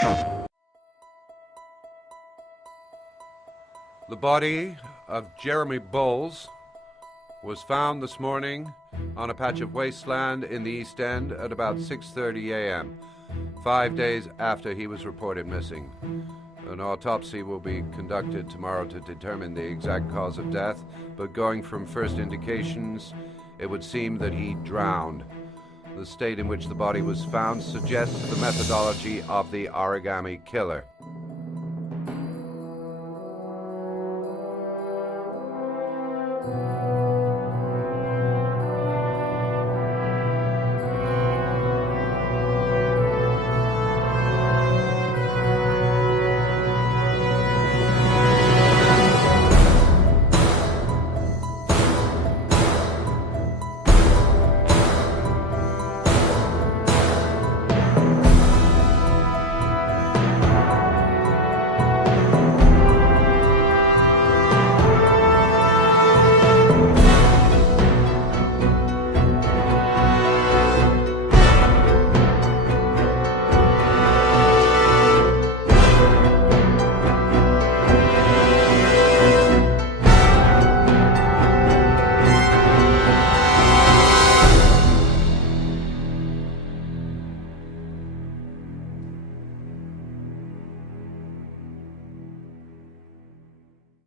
The body of Jeremy Bowles was found this morning on a patch of wasteland in the East End at about 6:30 a.m., 5 days after he was reported missing. An autopsy will be conducted tomorrow to determine the exact cause of death, but going from first indications, it would seem that he drowned. The state in which the body was found suggests the methodology of the origami killer.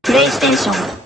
PlayStation